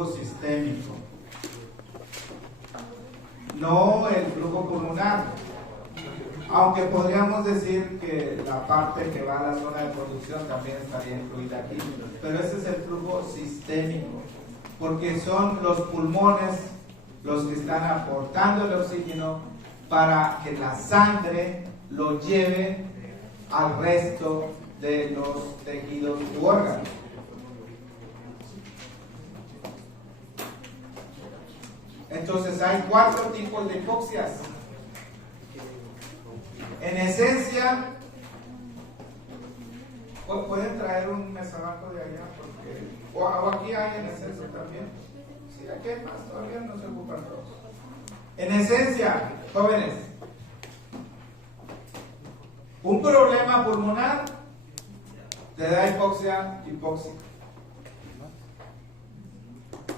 flujo sistémico, no el flujo pulmonar, aunque podríamos decir que la parte que va a la zona de producción también estaría incluida aquí, pero ese es el flujo sistémico, porque son los pulmones los que están aportando el oxígeno para que la sangre lo lleve al resto de los tejidos u órganos. Entonces hay 4 tipos de hipoxias. En esencia, pueden traer un mesabanco de allá, porque, o aquí hay en exceso también. Sí, aquí hay más, todavía no se ocupan todos. En esencia, jóvenes, un problema pulmonar te da hipoxia hipóxica,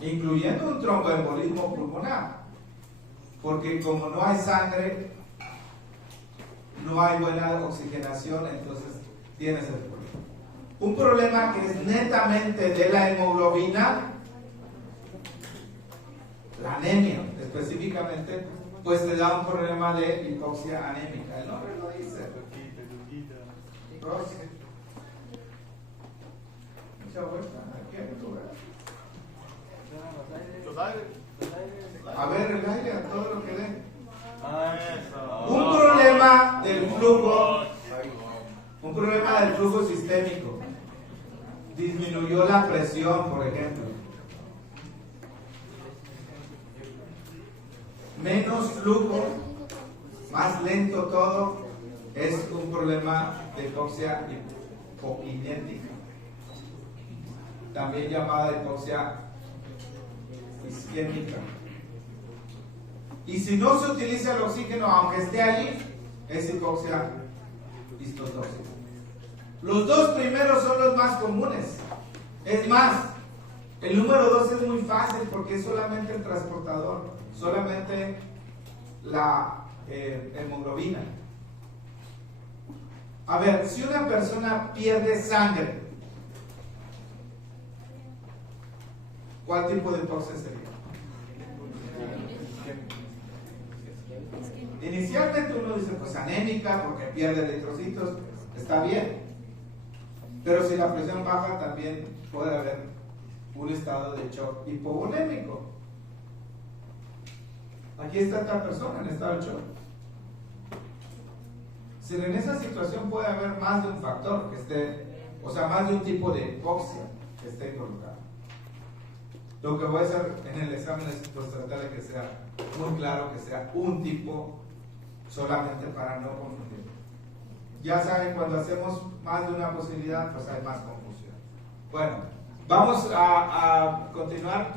incluyendo un tromboembolismo pulmonar, porque como no hay sangre, no hay buena oxigenación, entonces tienes el problema. Un problema que es netamente de la hemoglobina, la anemia específicamente, pues te da un problema de hipoxia anémica. El nombre lo dice. Mucha vuelta. Aquí hay lugar. A ver, el aire, a todo lo que dé. Un problema del flujo sistémico. Disminuyó la presión, por ejemplo. Menos flujo, más lento todo, es un problema de hipoxia hipokinética, también llamada hipoxia isquémica. Y si no se utiliza el oxígeno, aunque esté allí, es hipoxia histotóxica. Los 2 primeros son los más comunes. Es más, el número 2 es muy fácil porque es solamente el transportador, solamente la hemoglobina. A ver, si una persona pierde sangre, ¿cuál tipo de hipoxia sería? Inicialmente uno dice, pues anémica, porque pierde eritrocitos, está bien. Pero si la presión baja, también puede haber un estado de shock hipovolémico. Aquí está esta persona en estado de shock. Si en esa situación puede haber más de un factor que esté, o sea, más de un tipo de hipoxia que esté involucrado. Lo que voy a hacer en el examen es pues, tratar de que sea muy claro, que sea un tipo solamente para no confundir. Ya saben, cuando hacemos más de una posibilidad, pues hay más confusión. Bueno, vamos a continuar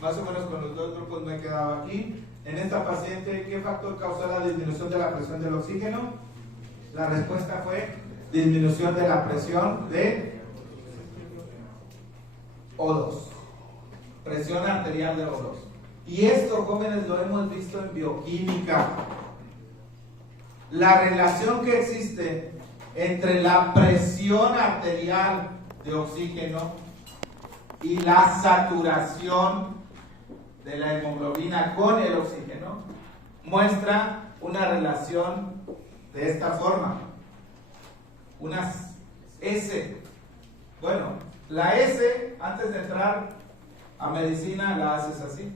más o menos con los 2 grupos. Me he quedado aquí. En esta paciente, ¿qué factor causó la disminución de la presión del oxígeno? La respuesta fue disminución de la presión de O2, presión arterial de O2. Y esto, jóvenes, lo hemos visto en bioquímica. La relación que existe entre la presión arterial de oxígeno y la saturación de la hemoglobina con el oxígeno muestra una relación de esta forma, una S. Bueno, la S, antes de entrar a medicina, la haces así.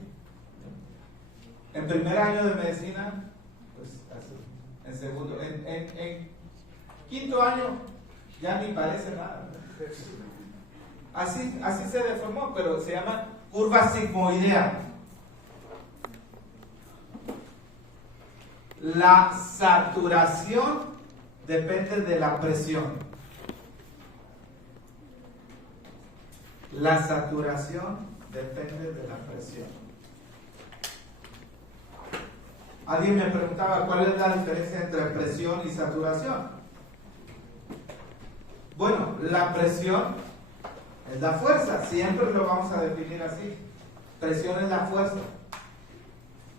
En primer año de medicina, pues así. En segundo, en quinto año ya ni parece nada. Así se deformó, pero se llama curva sigmoidea. La saturación depende de la presión. La saturación depende de la presión. Alguien me preguntaba cuál es la diferencia entre presión y saturación. Bueno, la presión es la fuerza, siempre lo vamos a definir así. Presión es la fuerza.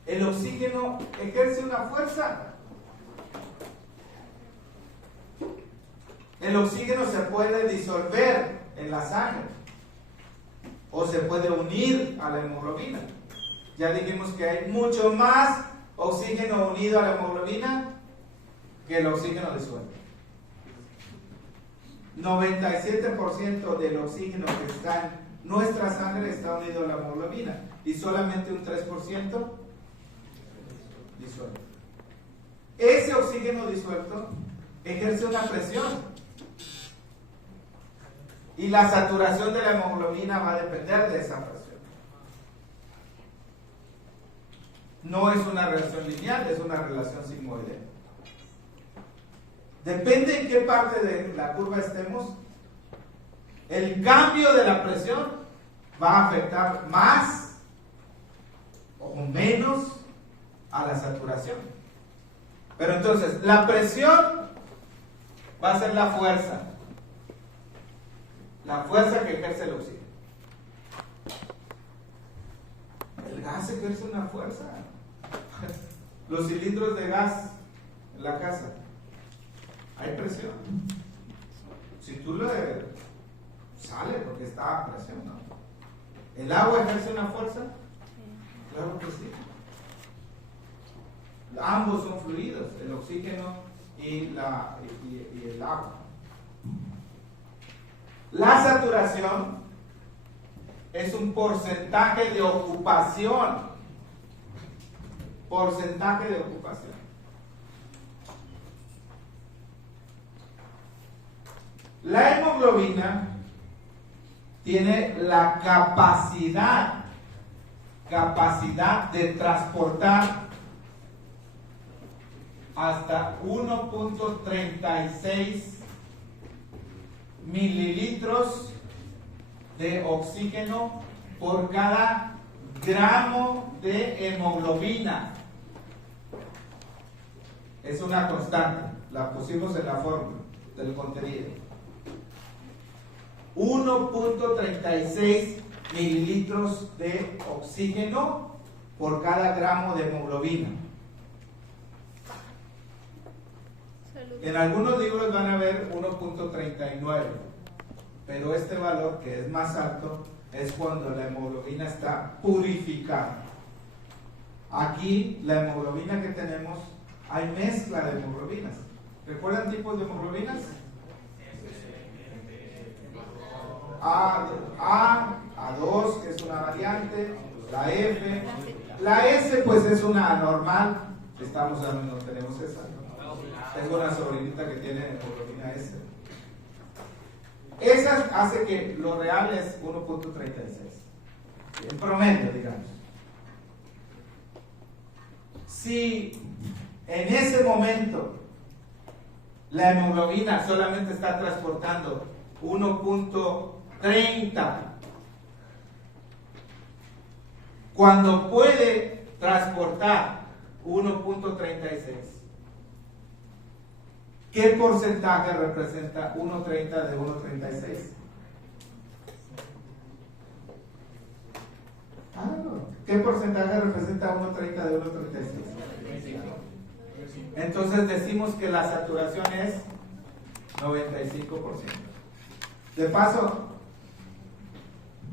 El oxígeno ejerce una fuerza. El oxígeno se puede disolver en la sangre. o se puede unir a la hemoglobina. Ya dijimos que hay mucho más oxígeno unido a la hemoglobina que el oxígeno disuelto. 97% del oxígeno que está en nuestra sangre está unido a la hemoglobina y solamente un 3% disuelto. Ese oxígeno disuelto ejerce una presión y la saturación de la hemoglobina va a depender de esa presión. No es una relación lineal, es una relación sigmoidea. Depende en qué parte de la curva estemos, el cambio de la presión va a afectar más o menos a la saturación. Pero entonces, la presión va a ser la fuerza que ejerce el oxígeno. El gas ejerce una fuerza. Los cilindros de gas en la casa, hay presión. Si tú le sale porque está a presión, ¿no? ¿El agua ejerce una fuerza? Claro que sí. Ambos son fluidos, el oxígeno y el agua. La saturación es un porcentaje de ocupación. Porcentaje de ocupación. La hemoglobina tiene la capacidad de transportar hasta 1.36 mililitros de oxígeno por cada gramo de hemoglobina. Es una constante, la pusimos en la fórmula del contenido. 1.36 mililitros de oxígeno por cada gramo de hemoglobina. En algunos libros van a ver 1.39, pero este valor, que es más alto, es cuando la hemoglobina está purificada. Aquí la hemoglobina que tenemos, hay mezcla de hemoglobinas. ¿Recuerdan tipos de hemoglobinas? A2, que es una variante, la F, la S pues es una normal, estamos no tenemos esa. Tengo una sobrinita que tiene hemoglobina S. Esa hace que lo real es 1.36, en promedio, digamos. Si en ese momento la hemoglobina solamente está transportando 1.30, cuando puede transportar 1.36, ¿qué porcentaje representa 1.30 de 1.36? ¿Qué porcentaje representa 1.30 de 1.36? Entonces decimos que la saturación es 95%. De paso,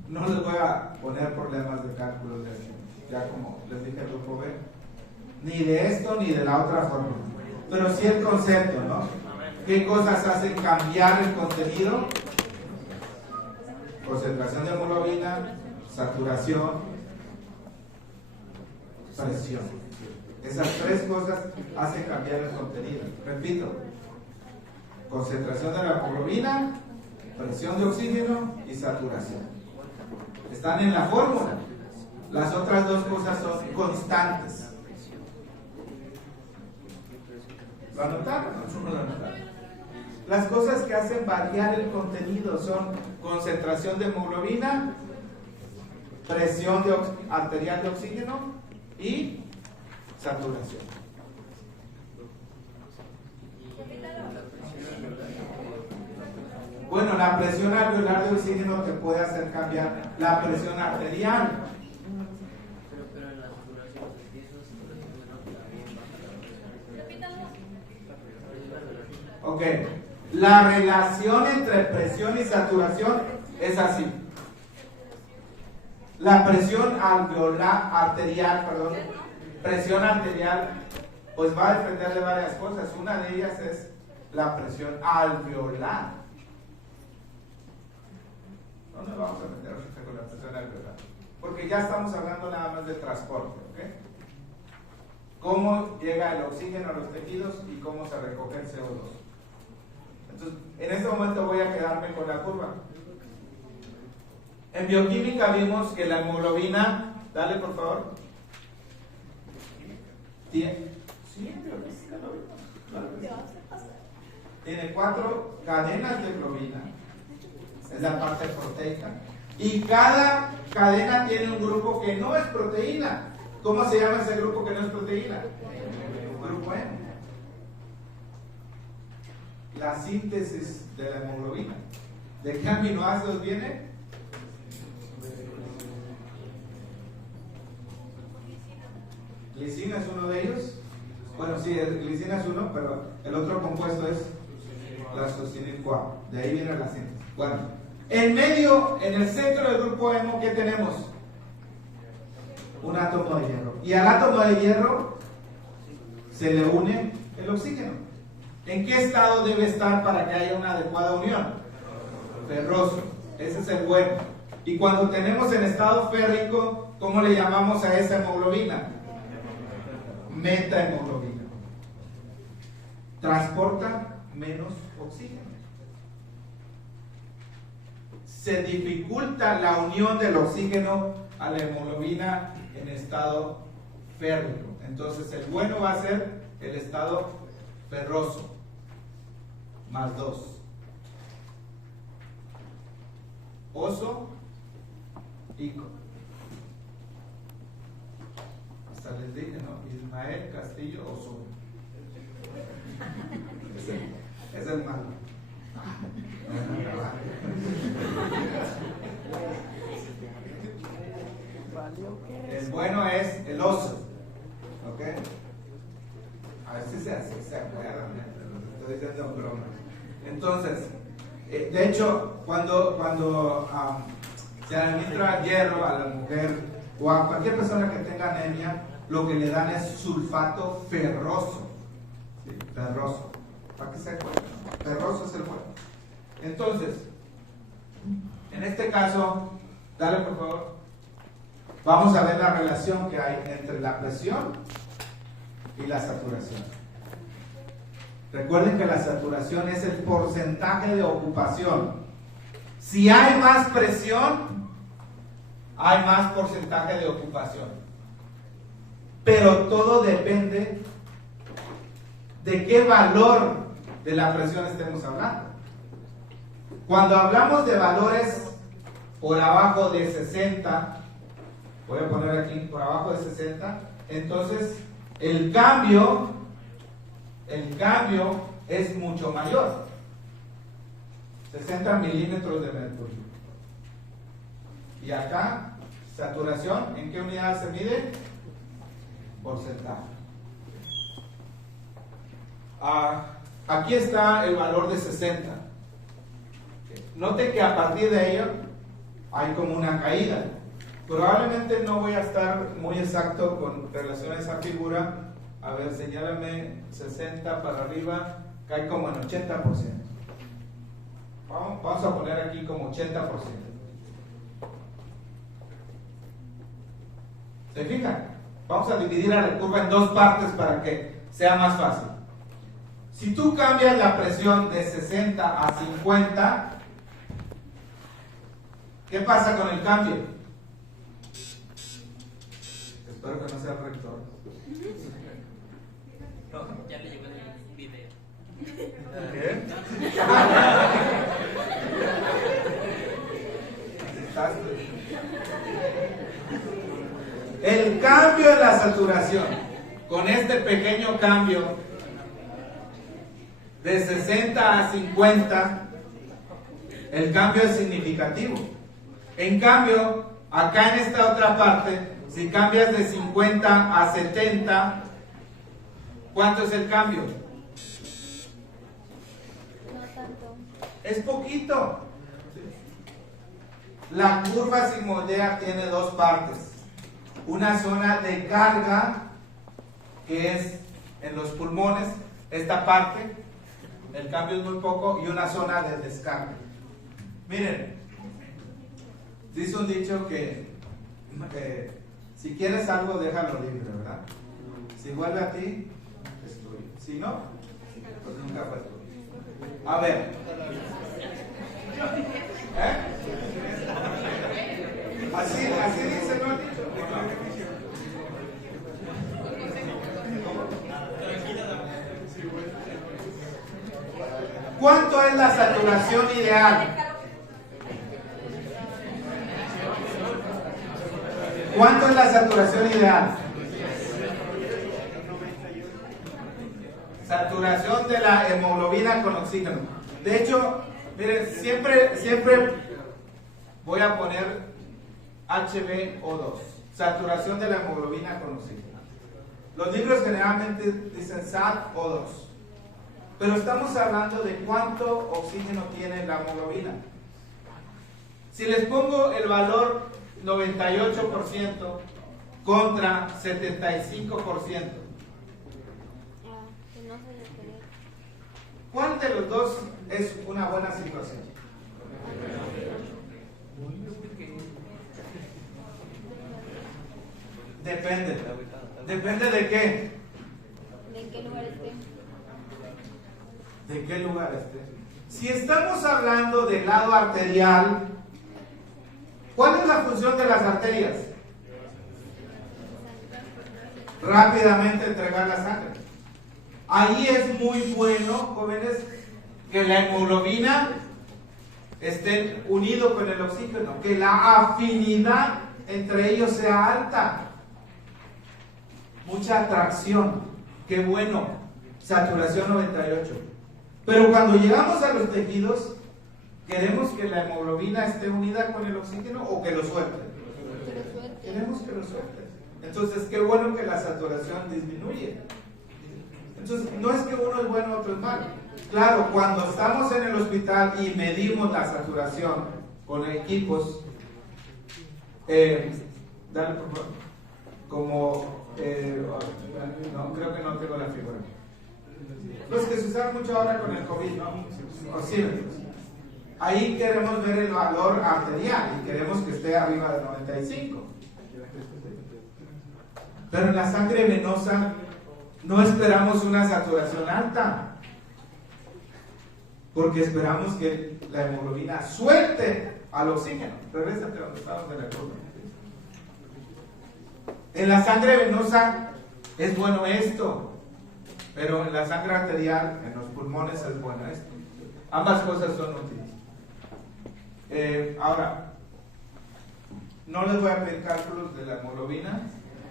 no les voy a poner problemas de cálculo de esto, ya como les dije el grupo B, ni de esto ni de la otra forma, pero sí el concepto, ¿no? ¿Qué cosas hacen cambiar el contenido? Concentración de hemoglobina, saturación, presión. Esas tres cosas hacen cambiar el contenido. Repito, concentración de la hemoglobina, presión de oxígeno y saturación. Están en la fórmula. Las otras dos cosas son constantes. ¿Lo anotaron? No lo anotaron. Las cosas que hacen variar el contenido son concentración de hemoglobina, presión arterial de oxígeno y saturación. Bueno, la presión alveolar de oxígeno te puede hacer cambiar la presión arterial. Pero en la saturación, Ok, la relación entre presión y saturación es así. la presión arterial, presión arterial, pues va a depender de varias cosas. Una de ellas es la presión alveolar. ¿Dónde vamos a meter ahorita con la presión alveolar? Porque ya estamos hablando nada más de transporte, ¿ok? Cómo llega el oxígeno a los tejidos y cómo se recoge el CO2. Entonces, en este momento voy a quedarme con la curva. En bioquímica vimos que la hemoglobina, dale por favor. Tiene 4 cadenas de globina, es la parte proteica, y cada cadena tiene un grupo que no es proteína. ¿Cómo se llama ese grupo que no es proteína? Grupo M. La síntesis de la hemoglobina. ¿De qué aminoácidos viene? Glicina es uno de ellos. Bueno, sí, glicina es uno, pero el otro compuesto es la succinil CoA. De ahí viene la síntesis. Bueno, en medio, en el centro del grupo hemo, ¿qué tenemos? Un átomo de hierro. Y al átomo de hierro se le une el oxígeno. ¿En qué estado debe estar para que haya una adecuada unión? Ferroso. Ese es el bueno. Y cuando tenemos en estado férrico, ¿cómo le llamamos a esa hemoglobina? Metahemoglobina. Transporta menos oxígeno. Se dificulta la unión del oxígeno a la hemoglobina en estado férrico. Entonces el bueno va a ser el estado ferroso, más 2. Oso, Ico. Hasta les dije, ¿no? Ismael Castillo Oso. Es el malo. El bueno es el oso. ¿Ok? A ver si se acuerdan, estoy diciendo broma. Entonces, de hecho, cuando se administra hierro a la mujer o a cualquier persona que tenga anemia, lo que le dan es sulfato ferroso. ¿Sí? Ferroso. ¿Para qué se acuerdan? Ferroso es el bueno. Entonces, en este caso, dale por favor. Vamos a ver la relación que hay entre la presión y la saturación. Recuerden que la saturación es el porcentaje de ocupación. Si hay más presión, hay más porcentaje de ocupación. Pero todo depende de qué valor de la presión estemos hablando. Cuando hablamos de valores por abajo de 60, voy a poner aquí por abajo de 60, entonces el cambio es mucho mayor. 60 milímetros de mercurio. Y acá, saturación, ¿en qué unidad se mide? Porcentaje. Aquí está el valor de 60. Note que a partir de ello hay como una caída. Probablemente no voy a estar muy exacto con relación a esa figura. A ver, señálame 60 para arriba, cae como en 80%. Vamos a poner aquí como 80%. ¿Se fijan? Vamos a dividir a la curva en dos partes para que sea más fácil. Si tú cambias la presión de 60 a 50, ¿qué pasa con el cambio? Espero que no sea el rector. No, ya le llegó el video. ¿Qué? El cambio en la saturación, con este pequeño cambio de 60 a 50, el cambio es significativo. En cambio, acá en esta otra parte, si cambias de 50 a 70, ¿cuánto es el cambio? No tanto. Es poquito. La curva sigmoidea tiene dos partes. Una zona de carga, que es en los pulmones, esta parte, el cambio es muy poco, y una zona de descarga. Miren, dice un dicho que si quieres algo, déjalo libre, ¿verdad? Si vuelve a ti, es tuyo. Si no, pues nunca fue tuyo. A ver. Así dice, ¿no? ¿Cuánto es la saturación ideal? ¿Cuánto es la saturación ideal? Saturación de la hemoglobina con oxígeno. De hecho, miren, siempre voy a poner HbO2, saturación de la hemoglobina con oxígeno. Los libros generalmente dicen SAT-O2, pero estamos hablando de cuánto oxígeno tiene la hemoglobina. Si les pongo el valor 98% contra 75%, ¿cuál de los dos es una buena situación? Depende. ¿Depende de qué? ¿De qué lugar esté? ¿De qué lugar esté? Si estamos hablando del lado arterial, ¿cuál es la función de las arterias? Rápidamente entregar la sangre. Ahí es muy bueno, jóvenes, que la hemoglobina esté unido con el oxígeno, que la afinidad entre ellos sea alta. Mucha atracción, qué bueno, saturación 98. Pero cuando llegamos a los tejidos, queremos que la hemoglobina esté unida con el oxígeno o que lo suelte. Queremos que lo suelte. Entonces, qué bueno que la saturación disminuye. Entonces, no es que uno es bueno, otro es malo. Claro, cuando estamos en el hospital y medimos la saturación con equipos, dale por favor, como, no, creo que no tengo la figura. Los que se usan mucho ahora con el COVID, ¿no? Oxímetros. Ahí queremos ver el valor arterial y queremos que esté arriba de 95. Pero en la sangre venosa no esperamos una saturación alta, porque esperamos que la hemoglobina suelte al oxígeno. Regrésate donde estábamos en la curva. En la sangre venosa es bueno esto, pero en la sangre arterial, en los pulmones, es bueno esto. Ambas cosas son útiles. Ahora, no les voy a pedir cálculos de la hemoglobina,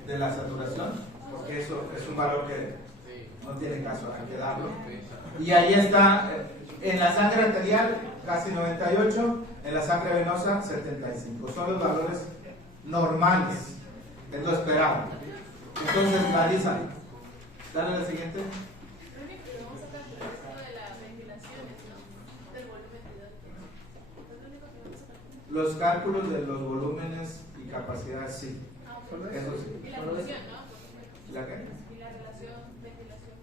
de la saturación, porque eso es un valor que no tiene caso, hay que darlo. Y ahí está, en la sangre arterial casi 98, en la sangre venosa 75. Son los valores normales, es lo esperado. Entonces, Marisa, dale la siguiente. Vamos a calcular esto de las ventilaciones, ¿no? Del volumen de datos. ¿Es lo único que vamos a calcular? Los cálculos de los volúmenes y capacidades, sí. Eso sí. Y la función, ¿no? ¿La qué? Y la relación ventilación.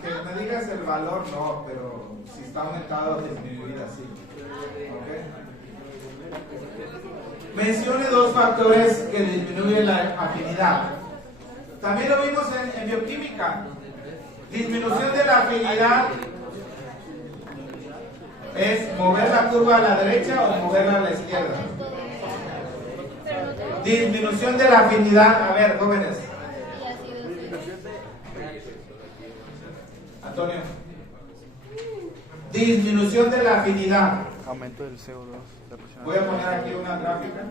Que me digas el valor, no, pero si está aumentado o disminuido, sí. ¿Ok? Mencione dos factores que disminuyen la afinidad. También lo vimos en bioquímica. Disminución de la afinidad es mover la curva a la derecha o moverla a la izquierda. Disminución de la afinidad. A ver, jóvenes. Antonio. Disminución de la afinidad. Aumento del CO2. Voy a poner aquí una gráfica,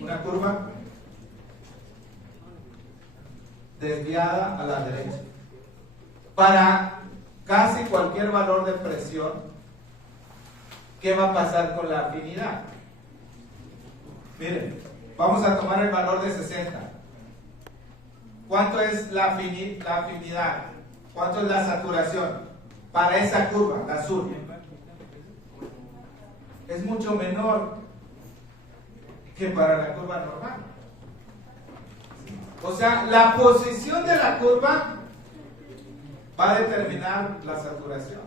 una curva desviada a la derecha. Para casi cualquier valor de presión, ¿qué va a pasar con la afinidad? Miren, vamos a tomar el valor de 60. ¿Cuánto es la afinidad? ¿Cuánto es la saturación? Para esa curva, la azul. es mucho menor que para la curva normal. O sea, la posición de la curva va a determinar la saturación.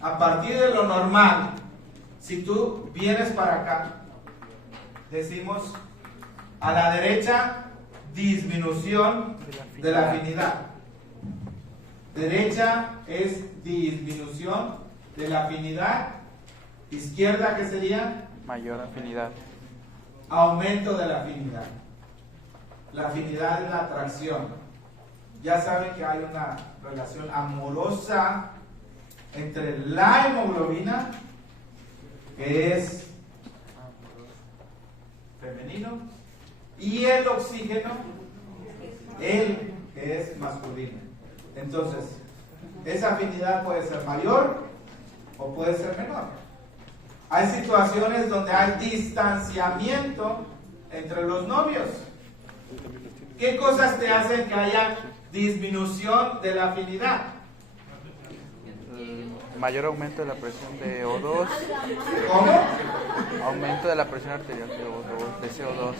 A partir de lo normal, si tú vienes para acá, decimos a la derecha disminución de la afinidad. Derecha es disminución de la afinidad. Izquierda, ¿qué sería? Mayor afinidad. Aumento de la afinidad. La afinidad es la atracción. Ya saben que hay una relación amorosa entre la hemoglobina, que es femenino, y el oxígeno, el que es masculino. Entonces, esa afinidad puede ser mayor o puede ser menor. Hay situaciones donde hay distanciamiento entre los novios. ¿Qué cosas te hacen que haya disminución de la afinidad? Mayor aumento de la presión de O2. ¿Cómo? Aumento de la presión arterial de O2, de CO2.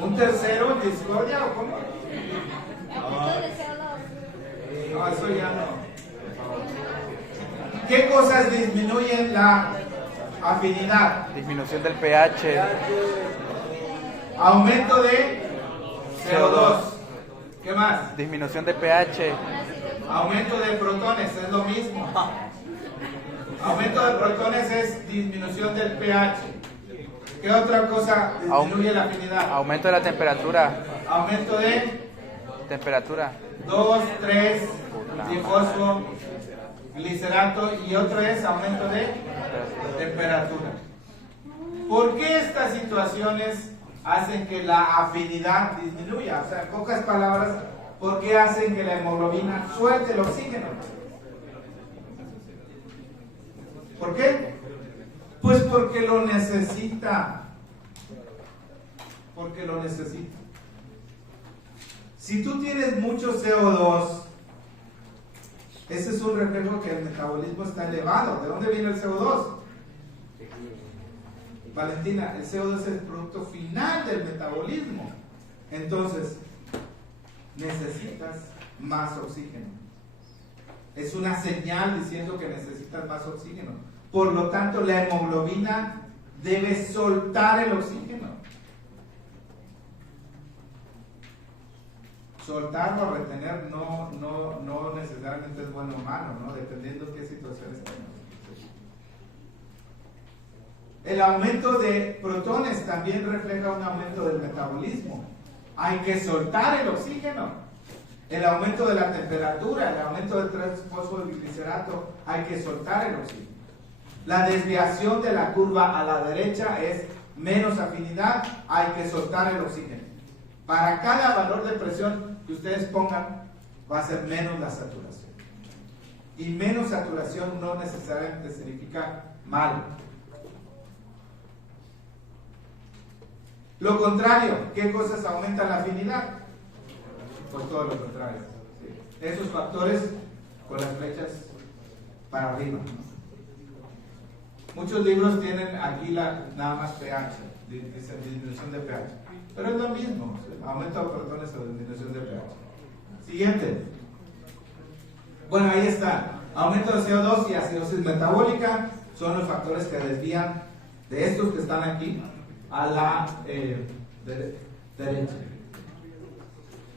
¿Un tercero en discordia o cómo? Aumento de CO2. No, eso ya no. ¿Qué cosas disminuyen la afinidad? Disminución del pH. Aumento de CO2. ¿Qué más? Disminución de pH. Aumento de protones, es lo mismo. Aumento de protones es disminución del pH. ¿Qué otra cosa disminuye la afinidad? Aumento de la temperatura. Aumento de Temperatura. 2, 3, difosfo, glicerato, y otro es aumento de temperatura. ¿Por qué estas situaciones hacen que la afinidad disminuya? O sea, en pocas palabras, ¿por qué hacen que la hemoglobina suelte el oxígeno? ¿Por qué? Pues porque lo necesita. Porque lo necesita. Si tú tienes mucho CO2, ese es un reflejo que el metabolismo está elevado. ¿De dónde viene el CO2? Valentina, el CO2 es el producto final del metabolismo. Entonces, necesitas más oxígeno. Es una señal diciendo que necesitas más oxígeno. Por lo tanto, la hemoglobina debe soltar el oxígeno. Soltar o retener no necesariamente es bueno o malo, ¿no? Dependiendo qué situaciones tenemos. El aumento de protones también refleja un aumento del metabolismo. Hay que soltar el oxígeno. El aumento de la temperatura, el aumento del 3-fosfoglicerato, hay que soltar el oxígeno. La desviación de la curva a la derecha es menos afinidad, hay que soltar el oxígeno. Para cada valor de presión que ustedes pongan, va a ser menos la saturación. Y menos saturación no necesariamente significa mal. Lo contrario, ¿qué cosas aumentan la afinidad? Pues todo lo contrario. ¿Sí? Esos factores con las flechas para arriba. Muchos libros tienen aquí nada más pH, dice disminución de pH. Pero es lo mismo, ¿sí? Aumento de protones o disminución de pH. Siguiente. Bueno, ahí está. Aumento de CO2 y acidosis metabólica son los factores que desvían de estos que están aquí a la derecha.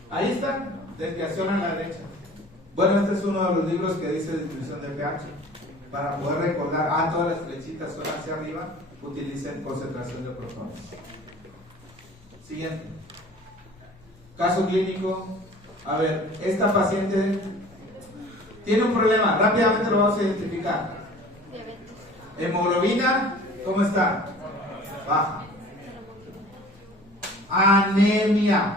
Ahí está, desviación a la derecha. Bueno, este es uno de los libros que dice disminución de pH. Para poder recordar, todas las flechitas son hacia arriba, utilicen concentración de protones. Siguiente. Caso clínico. A ver, esta paciente tiene un problema, rápidamente lo vamos a identificar. Diabetes. Hemoglobina, ¿cómo está? Baja. Anemia.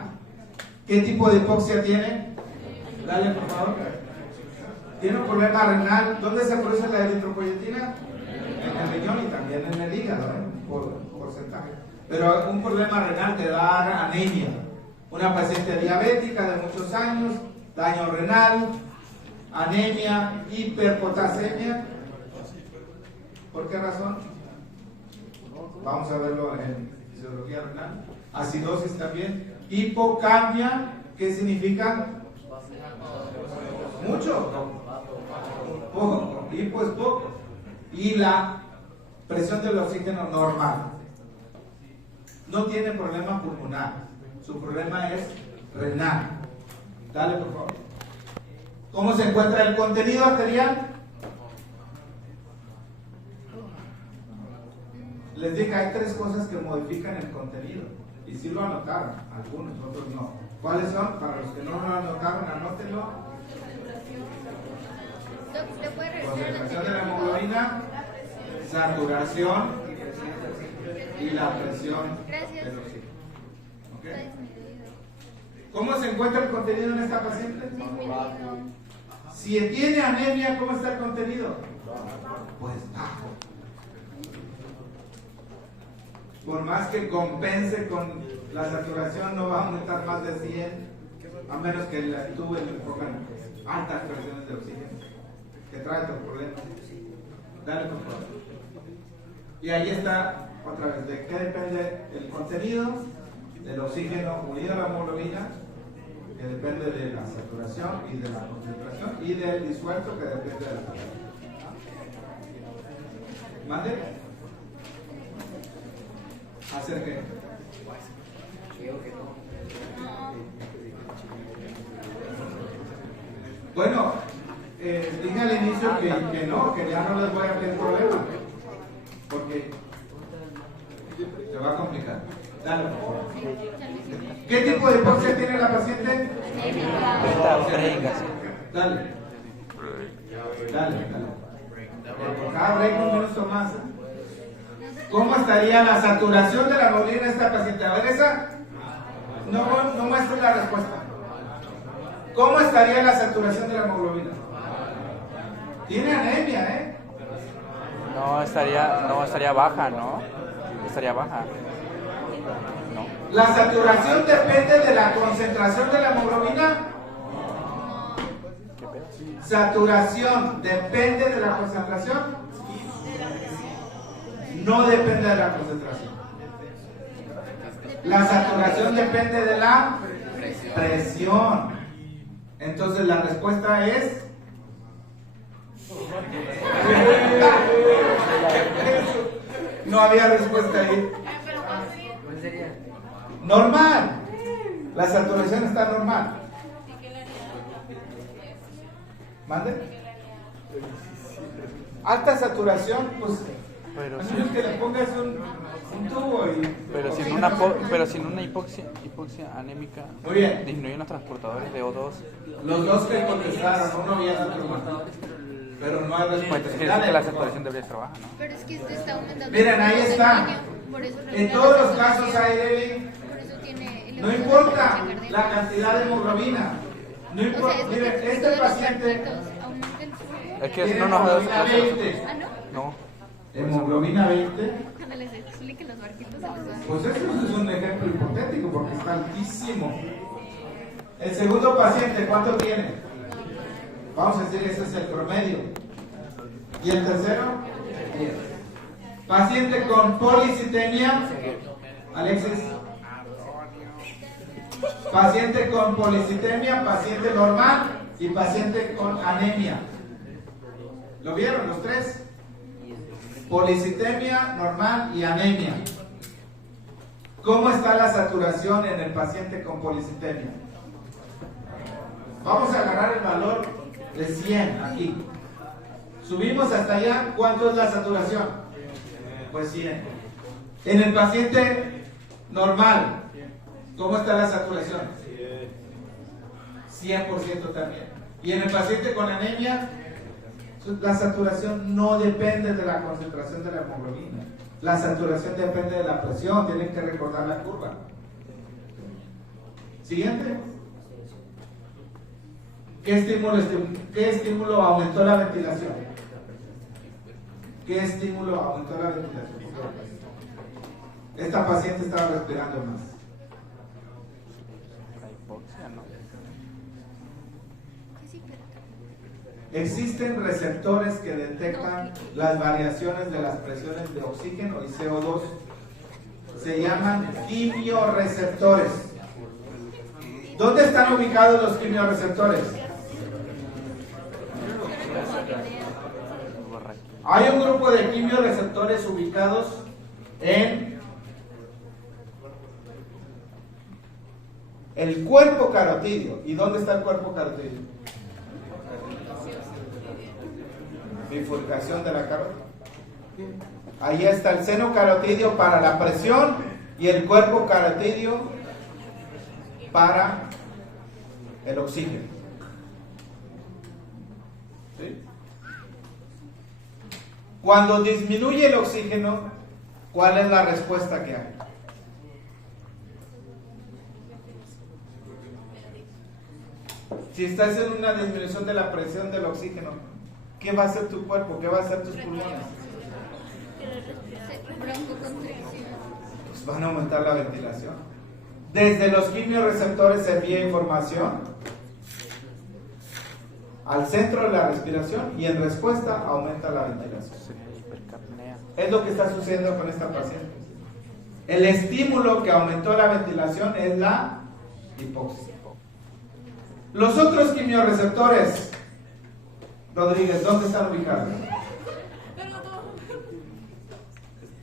¿Qué tipo de hipoxia tiene? Dale, por favor. Tiene un problema renal. ¿Dónde se produce la eritropoyetina? En el riñón y también en el hígado, por porcentaje. Pero un problema renal te da anemia. Una paciente diabética de muchos años, daño renal, anemia, hiperpotasemia. ¿Por qué razón? Vamos a verlo en fisiología renal. Acidosis también. Hipocamia, ¿qué significa? Mucho. Poco. Hipo es poco. Y la presión del oxígeno normal. No tiene problema pulmonar. Su problema es renal. Dale, por favor. ¿Cómo se encuentra el contenido arterial? Les dije, hay 3 cosas que modifican el contenido. Y sí lo anotaron, algunos, otros no. ¿Cuáles son? Para los que no lo anotaron, anótenlo. ¿Le puede regresar a la Concentración de la anterior? hemoglobina, saturación y la presión Gracias. del oxígeno. ¿Ok? Está disminuido. ¿Cómo se encuentra el contenido en esta paciente? Disminuido. Si tiene anemia, ¿cómo está el contenido? Pues bajo. Por más que compense con la saturación, no va a aumentar más de 100, a menos que el tubo le pongan altas presiones de oxígeno, que trae otro problema. Dale, por favor. Y ahí está, otra vez, de qué depende el contenido del oxígeno unido a la hemoglobina, que depende de la saturación y de la concentración, y del disuelto, que depende de la saturación. ¿Mande? ¿Hacer qué? Bueno, dije al inicio que no, que ya no les voy a pedir problema, porque se va a complicar. Dale, por favor. ¿Qué tipo de hipoxia tiene la paciente? Dale. Dale. Por cada break un minuto más. ¿Cómo estaría la saturación de la hemoglobina en esta paciente? A ver, esa no muestra la respuesta. ¿Cómo estaría la saturación de la hemoglobina? Tiene anemia, ¿eh? No estaría baja, ¿no? Estaría baja. No. ¿La saturación depende de la concentración de la hemoglobina? ¿Qué pedo? ¿Saturación depende de la concentración? No depende de la concentración. La saturación depende de la presión. Entonces la respuesta es... No había respuesta ahí. Normal. La saturación está normal. ¿Mande? Alta saturación, pues Pero a sí. menos que le pongas un tubo y... Pero sin una hipoxia anémica. Muy bien. Disminuyen los transportadores de O2. Los dos que contestaron, uno bien, otro mal. Pero no hay Pues respuesta. entonces quiere decir que la saturación debería estar baja, ¿no? Pero es que este está aumentando. Miren, ahí el está. daño, por eso En regula todos la los casos saturación, hay Debbie, por eso tiene no elevación importa de frecuencia la cardíaca. cantidad de hemoglobina. No O sea, importa, es miren, que este todos los paciente barquitos aumenta el flujo. Es que si tiene no nos da hemoglobina 20. Ah, ¿no? No. Hemoglobina 20. Cuando les explique los barquitos se los dan. Pues eso es un ejemplo hipotético porque está altísimo. El segundo paciente, ¿cuánto tiene? Vamos a decir, ese es el promedio. ¿Y el tercero? 10. Paciente con policitemia. Alexis. Paciente con policitemia, paciente normal y paciente con anemia. ¿Lo vieron los tres? Policitemia, normal y anemia. ¿Cómo está la saturación en el paciente con policitemia? Vamos a agarrar el valor de 100 aquí. Subimos hasta allá, ¿cuánto es la saturación? Pues 100. En el paciente normal, ¿cómo está la saturación? 100% también. Y en el paciente con anemia, la saturación no depende de la concentración de la hemoglobina. La saturación depende de la presión. Tienen que recordar la curva. Siguiente. ¿Qué estímulo aumentó la ventilación? ¿Qué estímulo aumentó la ventilación? Esta paciente estaba respirando más. La hipoxia, ¿no? ¿Qué sí, pero? Existen receptores que detectan las variaciones de las presiones de oxígeno y CO2. Se llaman quimioreceptores. ¿Dónde están ubicados los quimioreceptores? Hay un grupo de quimioreceptores ubicados en el cuerpo carotídeo. ¿Y dónde está el cuerpo carotídeo? Bifurcación de la carótida. Ahí está el seno carotídeo para la presión y el cuerpo carotídeo para el oxígeno. ¿Sí? Cuando disminuye el oxígeno, ¿cuál es la respuesta que hay? Si estás en una disminución de la presión del oxígeno, ¿qué va a hacer tu cuerpo? ¿Qué va a hacer tus pulmones? Broncoconstricción. Pues van a aumentar la ventilación. Desde los quimioreceptores se envía información al centro de la respiración y en respuesta aumenta la ventilación. Es lo que está sucediendo con esta paciente. El estímulo que aumentó la ventilación es la hipoxia. Los otros quimioreceptores, Rodríguez, ¿dónde están ubicados?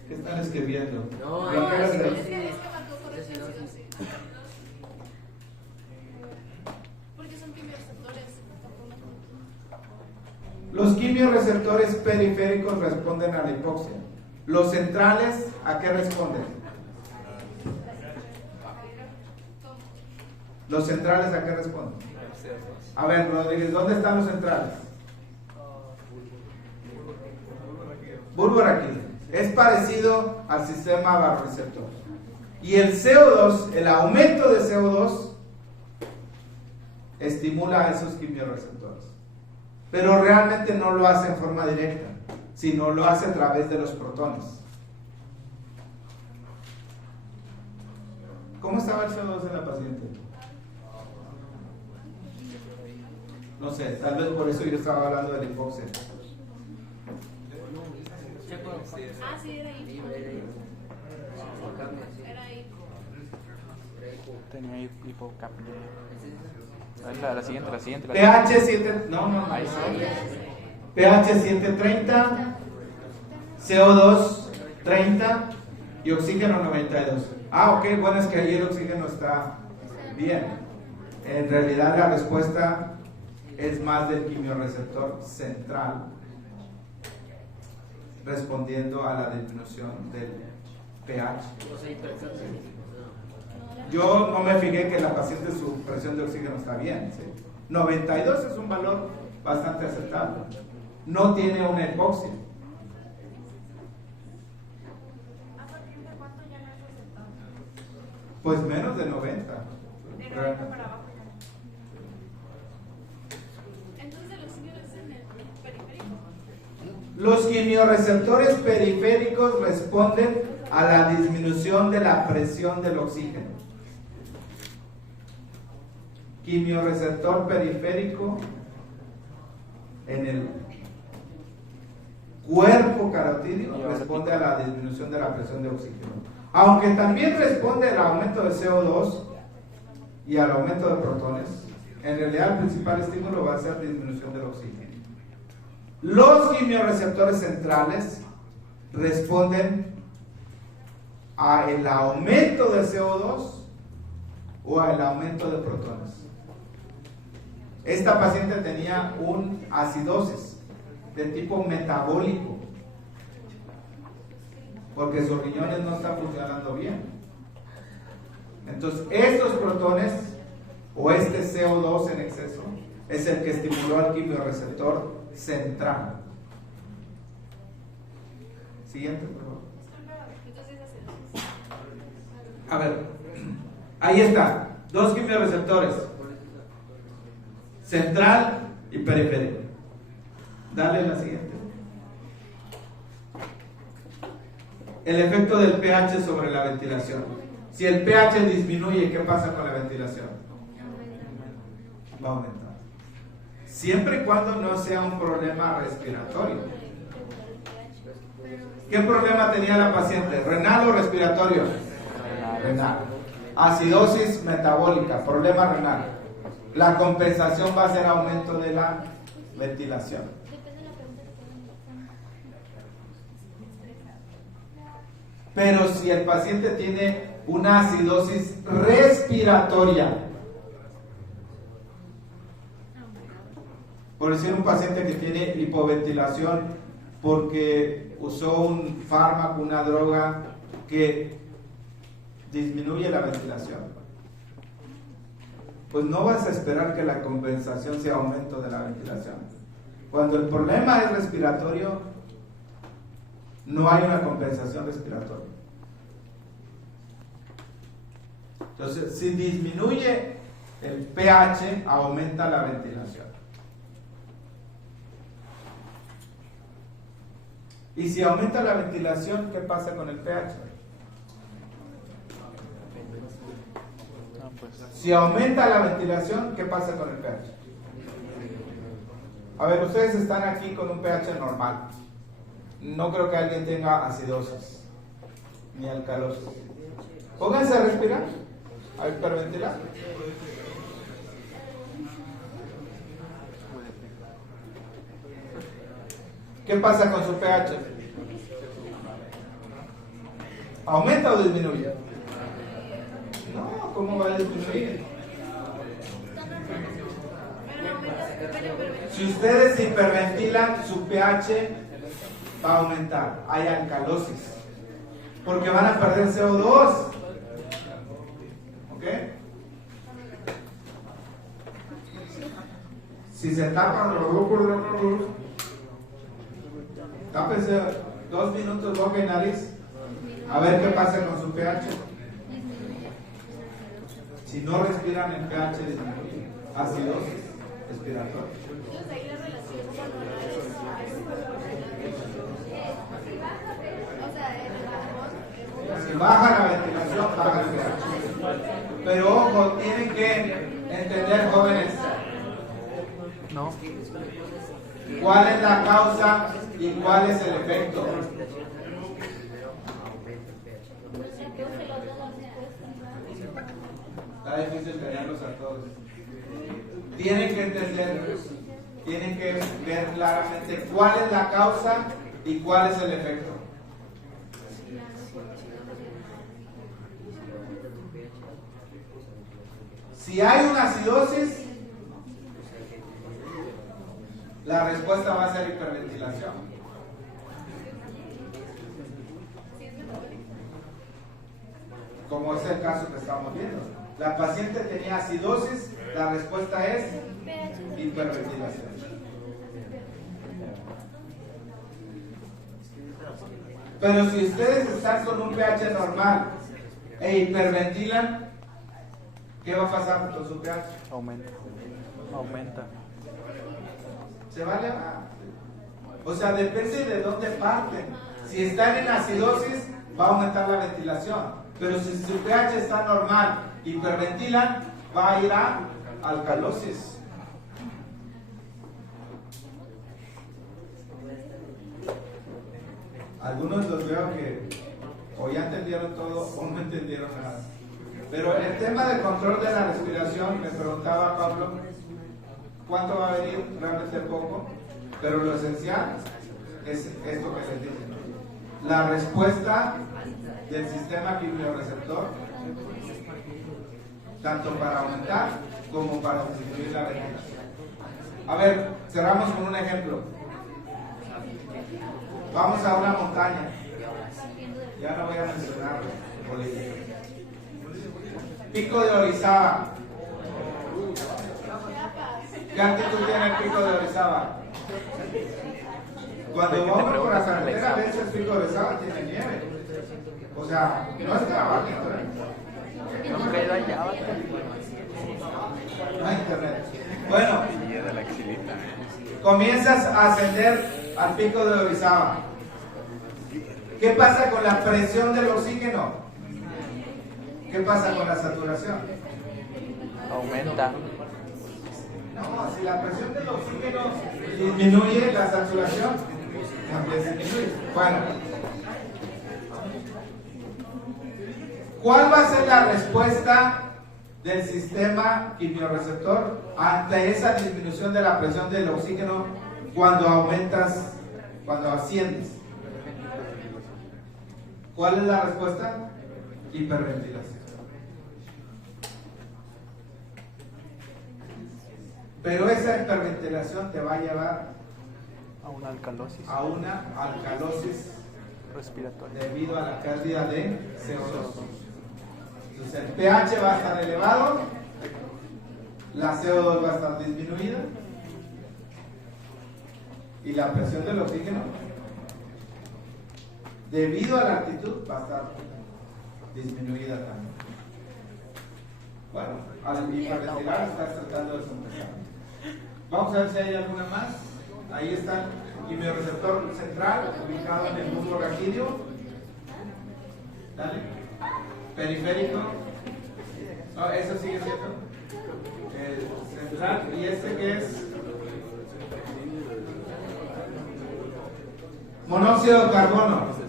¿Qué están escribiendo? No, Lo que es es que de- marcó corrección, sí. Porque son quimioreceptores. Los quimioreceptores periféricos responden a la hipoxia. Los centrales, ¿a qué responden? Los centrales, ¿a qué responden? A ver, Rodríguez, ¿dónde están los centrales? Bulbo raquídeo. Es parecido al sistema barroreceptor. Y el CO2, el aumento de CO2, estimula a esos quimioreceptores. Pero realmente no lo hace en forma directa, sino lo hace a través de los protones. ¿Cómo estaba el CO2 en la paciente? No sé, tal vez por eso yo estaba hablando de la hipoxia. Ah, sí, era ahí. Era ahí. Tenía hipocapnia. La siguiente. pH 7, no. pH 730, CO2 30 y oxígeno 92. Ah, ok, bueno, es que ahí el oxígeno está bien. En realidad la respuesta es más del quimioreceptor central, respondiendo a la disminución del pH. Yo no me fijé que la paciente su presión de oxígeno está bien, ¿sí? 92 es un valor bastante aceptable. No tiene una hipoxia. Pues menos de 90. Entonces los quimioreceptores en el periférico. Los quimioreceptores periféricos responden a la disminución de la presión del oxígeno. Quimioreceptor periférico en el cuerpo carotídeo responde a la disminución de la presión de oxígeno. Aunque también responde al aumento de CO2 y al aumento de protones, en realidad el principal estímulo va a ser disminución del oxígeno. Los quimioreceptores centrales responden al aumento de CO2 o al aumento de protones. Esta paciente tenía un acidosis de tipo metabólico porque sus riñones no están funcionando bien. Entonces, estos protones o este CO2 en exceso es el que estimuló al quimioreceptor central. Siguiente, por favor. A ver, ahí está, dos quimioreceptores, central y periférico. Dale la siguiente. El efecto del pH sobre la ventilación. Si el pH disminuye, ¿qué pasa con la ventilación? Va a aumentar. siempre y cuando no sea un problema respiratorio. ¿Qué problema tenía la paciente? ¿Renal o respiratorio? Renal. Acidosis metabólica, problema renal. La compensación va a ser aumento de la ventilación. Pero si el paciente tiene una acidosis respiratoria, por decir un paciente que tiene hipoventilación porque usó un fármaco, una droga que disminuye la ventilación, pues no vas a esperar que la compensación sea aumento de la ventilación. Cuando el problema es respiratorio, no hay una compensación respiratoria. Entonces, si disminuye el pH, aumenta la ventilación. Y si aumenta la ventilación, ¿qué pasa con el pH? Si aumenta la ventilación, ¿qué pasa con el pH? A ver, ustedes están aquí con un pH normal. No creo que alguien tenga acidosis ni alcalosis. Pónganse a respirar, a hiperventilar. ¿Qué pasa con su pH? ¿Aumenta o disminuye? No, ¿cómo va a disminuir? Si ustedes hiperventilan, su pH va a aumentar. Hay alcalosis. Porque van a perder CO2. ¿Ok? Si se tapan tápense 2 minutos boca y nariz. A ver qué pasa con su pH. Si no respiran, el pH disminuye. Acidosis respiratoria. Si baja la ventilación, baja el pH. Pero ojo, tienen que entender, jóvenes, No. cuál es la causa y cuál es el efecto. Está difícil tenerlos a todos. Tienen que entender, tienen que ver claramente cuál es la causa y cuál es el efecto. Si hay una acidosis, la respuesta va a ser hiperventilación. Como es el caso que estamos viendo. La paciente tenía acidosis, la respuesta es hiperventilación. Pero si ustedes están con un pH normal e hiperventilan, ¿qué va a pasar con su pH? Aumenta. Se va a elevar. O sea, depende de dónde parten. Si están en acidosis, va a aumentar la ventilación. Pero si su pH está normal, hiperventilan, va a ir a alcalosis. Algunos los veo que o ya entendieron todo o no entendieron nada. Pero en el tema del control de la respiración, me preguntaba Pablo, ¿cuánto va a venir? Realmente poco, pero lo esencial es esto que les dije. La respuesta del sistema quimioreceptor, tanto para aumentar como para disminuir la ventilación. A ver, cerramos con un ejemplo. Vamos a una montaña. Ya no voy a mencionar Bolivia. Pico de Orizaba. ¿Qué altitud tiene el Pico de Orizaba? Cuando vamos por la carretera, a veces el Pico de Orizaba tiene nieve. O sea, no está bajito, ¿eh? No queda allá. No hay internet. Bueno, comienzas a ascender al Pico de Orizaba. ¿Qué pasa con la presión del oxígeno? ¿Qué pasa con la saturación? Aumenta. No, si la presión del oxígeno disminuye, la saturación también disminuye. Bueno, ¿cuál va a ser la respuesta del sistema quimiorreceptor ante esa disminución de la presión del oxígeno cuando aumentas, cuando asciendes? ¿Cuál es la respuesta? Hiperventilación. Pero esa hiperventilación te va a llevar A una alcalosis a una alcalosis respiratoria. debido a la pérdida de CO2. Entonces el pH va a estar elevado, la CO2 va a estar disminuida y la presión del oxígeno, debido a la altitud, va a estar disminuida también. Bueno, al hiperventilar estás tratando de compensar. Vamos a ver si hay alguna más. Ahí está el quimiorreceptor central, ubicado en el muslo raquídeo. Dale. Periférico. No, eso sigue siendo el central. ¿Y este qué es? Monóxido de carbono.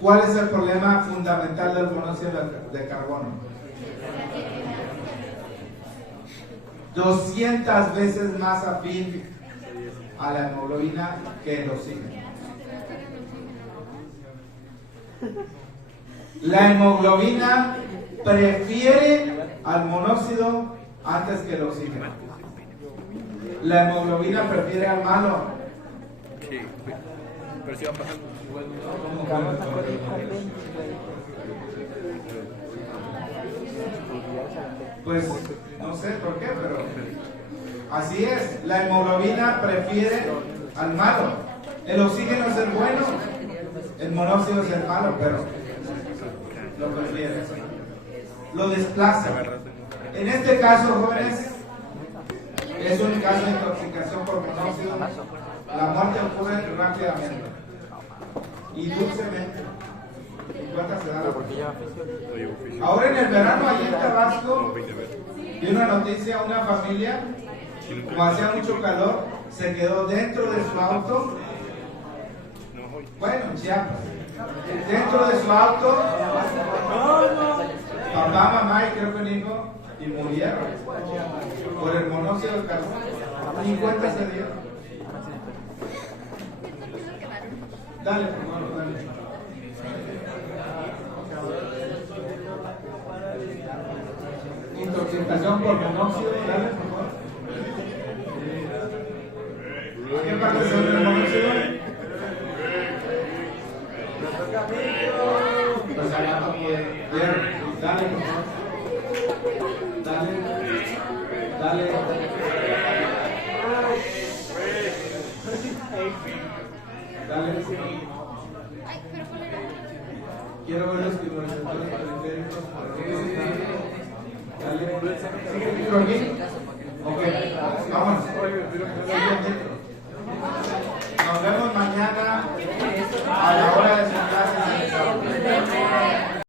¿Cuál es el problema fundamental del monóxido de carbono? 200 veces más afín a la hemoglobina que el oxígeno. La hemoglobina prefiere al monóxido antes que el oxígeno. La hemoglobina prefiere al malo. Sí, pero sí va a pasar. Pues no sé por qué, pero así es. La hemoglobina prefiere al malo. El oxígeno es el bueno, el monóxido es el malo, pero lo prefiere. Lo desplaza. En este caso, jóvenes, es un caso de intoxicación por monóxido. La muerte ocurre rápidamente y dulcemente. ¿Y cuántas se da la muerte? Ahora en el verano, allí en Tabasco, vi una noticia, una familia, como hacía mucho calor, se quedó dentro de su auto, bueno, en Chiapas, dentro de su auto, papá, mamá y creo que un hijo, y murieron por el monóxido de carbono. Ni cuenta se dieron. Dale, por favor, dale. Intoxicación por monóxido, dale, por favor. ¿Qué parte son del monóxido? Pues allá no puede. Dale, por favor. Dale. Dale. Dale. Ay, pero ¿cuál era? Quiero ver los quimiorreceptores periféricos. Dale. ¿Sigue el micro aquí? Ok, vámonos.